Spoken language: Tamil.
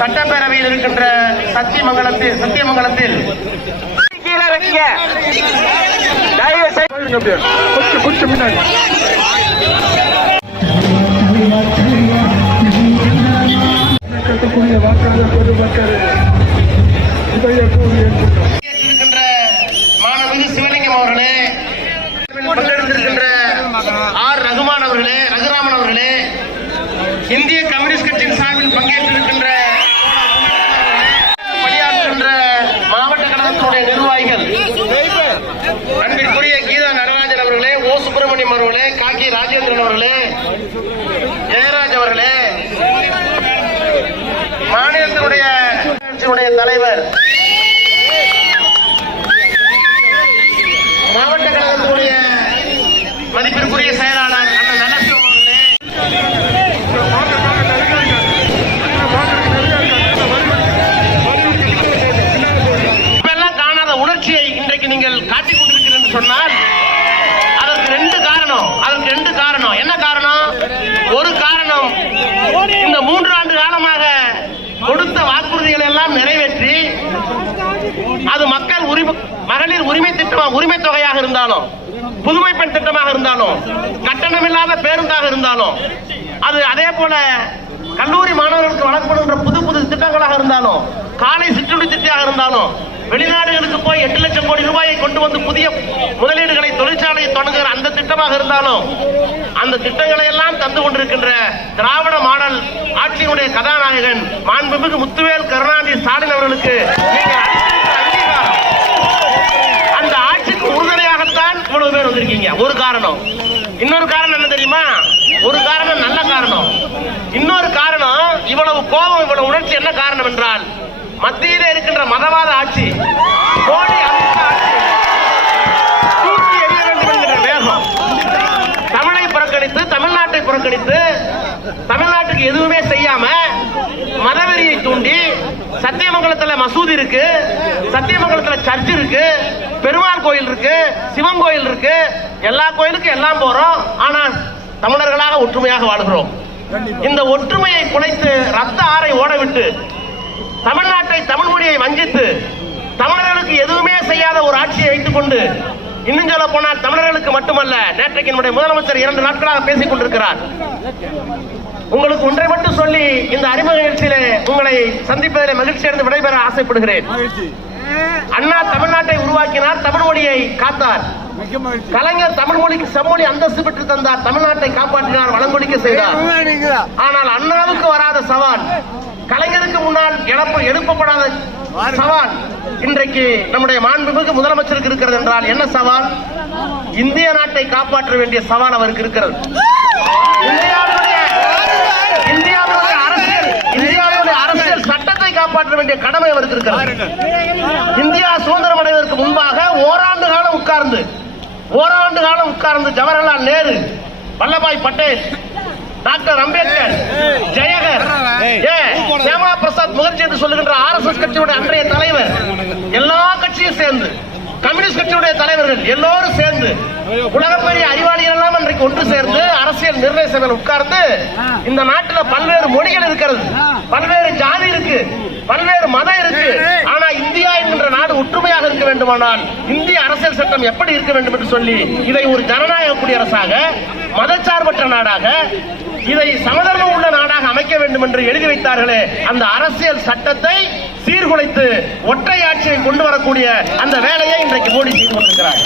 சட்டப்பேரவையில் இருக்கின்ற சத்தியமங்கலத்தில் கீழே வைக்க தயவு செய்து வாக்காளர் பொதுமக்கள் மாணவி சிவலிங்கம் அவர்களே, பங்கெடுத்திருக்கின்ற ஆர் ரகுமான் அவர்களே, ரகுராமன் அவர்களே, இந்திய கம்யூனிஸ்ட் கட்சியின் சார்பில் பங்கேற்றிருக்கின்ற பணியாற்றுகின்ற மாவட்ட கழகத்தினுடைய நிர்வாகிகள், அன்பிற்குரிய கீதா நடராஜன் அவர்களே, ஓ சுப்பிரமணியம் அவர்களே, காக்கி ராஜேந்திரன் அவர்களே, ஜெயராஜ் அவர்களே, மாநிலத்தினுடைய தலைவர், மாவட்ட கழகத்தினுடைய மதிப்பிற்குரிய செயலாளர் அண்ணன் நலசிவம் அவர்களே, இப்பெல்லாம் காணாத உணர்ச்சியை இன்றைக்கு நீங்கள் காட்டிக் கொண்டிருக்கிறீர்கள் என்று சொன்னால் அதற்கு ரெண்டு காரணம். என்ன காரணம்? ஒரு காரணம், இந்த 3 ஆண்டு காலமாக கொடுத்த வாக்குறுதிகளை எல்லாம் நிறைவேற்றி அது மக்கள் மகளிர் உரிமை தொகையாக இருந்தாலும், புதுமை பெண் திட்டமாக இருந்தாலும், கட்டணமில்லாத பேருந்தாக இருந்தாலும், அது அதே போல கல்லூரி மாணவர்களுக்கு வழங்கப்படுகின்ற புது திட்டங்களாக இருந்தாலும், காலை சிற்றுண்டி திட்டமாக இருந்தாலும், வெளிநாடுகளுக்கு போய் 8 லட்சம் கோடி ரூபாயை கொண்டு வந்து புதிய முதலீடுகளை தொழிற்சாலையை தொடங்குகிற அந்த திட்டமாக இருந்தாலும், அந்த திட்டங்களை எல்லாம் தந்து கொண்டிருக்கின்ற திராவிட மாடல் ஆட்சியினுடைய கதாநாயகன் மாண்புமிகு முத்துவேல் கருணாநிதி ஸ்டாலின் அவர்களுக்கு அந்த ஆட்சிக்கு உறுதுணையாகத்தான் இவ்வளவு பேர் வந்திருக்கீங்க. ஒரு காரணம். இன்னொரு காரணம் என்ன தெரியுமா? ஒரு காரணம் நல்ல காரணம், இன்னொரு காரணம் இவ்வளவு கோபம், இவ்வளவு உணர்ச்சி என்ன காரணம் என்றால், மத்தியிலே இருக்கின்ற மதவாத ஆட்சி, மோடி தூக்கி எறிய வேண்டும் என்கிற வேகம், தமிழை புறக்கணித்து, தமிழ்நாட்டை புறக்கணித்து, தமிழ்நாட்டுக்கு எதுவுமே செய்யாம மதவெறியை தூண்டி, சத்தியமங்கலத்தில் மசூதி இருக்கு, சத்தியமங்கலத்தில் சர்ச் இருக்கு, பெருமாள் கோயில் இருக்கு, சிவன் கோயில் இருக்கு, எல்லா கோயிலுக்கும் எல்லாம் போறோம். ஆனால் தமிழர்களாக ஒற்றுமையாக வாழ்கிறோம். இந்த ஒற்றுமையை குலைத்து ரத்த ஆறை ஓடவிட்டு, தமிழ்நாட்டை, தமிழ் மொழியை வஞ்சித்து, தமிழர்களுக்கு எதுவுமே செய்யாத ஒரு ஆட்சியை வைத்துக் கொண்டு, இன்னும் சொல்ல போனால் தமிழர்களுக்கு மட்டுமல்ல, நேற்றைக்கு என்னுடைய முதலமைச்சர் 2 நாட்களாக பேசிக் கொண்டிருக்கிறார். உங்களுக்கு ஒன்றை மட்டும் சொல்லி இந்த அறிமுக நிகழ்ச்சியிலே உங்களை சந்திப்பதிலே மகிழ்ச்சி அடைந்து விடைபெற ஆசைப்படுகிறேன். அண்ணா தமிழ்நாட்டை உருவாக்கினார், தமிழ் மொழியை காத்தார். கலைஞர் தமிழ் மொழிக்கு செம்மொழி அந்தஸ்து பெற்று தந்தார், தமிழ்நாட்டை காப்பாற்றினார், வளங்கொழிக்க செய்தார். ஆனால் அண்ணாவுக்கு வராத சவால், கலைஞருக்கு முன்னால் எழுப்பப்படாத சவால் இன்றைக்கு நம்முடைய மாண்புமிகு முதலமைச்சருக்கு இருக்கிறது. என்றால் என்ன சவால்? இந்திய நாட்டை காப்பாற்ற வேண்டிய சவால் அவருக்கு இருக்கிறது. இந்தியாவுடைய அரசியல் சட்டத்தை காப்பாற்ற வேண்டிய கடமை அவருக்கு இருக்கிறது. இந்தியா சுதந்திரம் அடைவதற்கு முன்பாக ஓராண்டு காலம் உட்கார்ந்து ஜவஹர்லால் நேரு, வல்லபாய் பட்டேல், டாக்டர் அம்பேத்கர், ஜெயகர், சியாமா பிரசாத் முகர்ஜி என்று சொல்லுகின்ற RSS கட்சியுடைய அன்றைய தலைவர், எல்லா கட்சியும் சேர்ந்து, கம்யூனிஸ்ட் கட்சியுடைய தலைவர்கள் எல்லோரும் சேர்ந்து, உலகப்பெரிய அறிவாளிகள் எல்லாம் இன்றைக்கு ஒன்று சேர்ந்து அரசியல் நிர்ணய சபையில் உட்கார்ந்து, இந்த நாட்டில் பல்வேறு மொழிகள் இருக்கிறது, பல்வேறு ஜாதி இருக்கு, பல்வேறு மதம் இருக்கு. ஆனா இந்தியா என்கின்ற நாடு ஒற்றுமையாக இருக்க வேண்டுமானால் இந்திய அரசியல் சட்டம் எப்படி இருக்க வேண்டும் என்று சொல்லி, இதை ஒரு ஜனநாயக குடியரசாக, மதச்சார்பற்ற நாடாக, இதை சமதர்மம் உள்ள நாடாக அமைக்க வேண்டும் என்று எழுதி வைத்தார்களே, அந்த அரசியல் சட்டத்தை சீர்குலைத்து ஒற்றை ஆட்சியை கொண்டு வரக்கூடிய அந்த வேலையை இன்றைக்கு மோடி செய்து கொண்டிருக்கிறார்.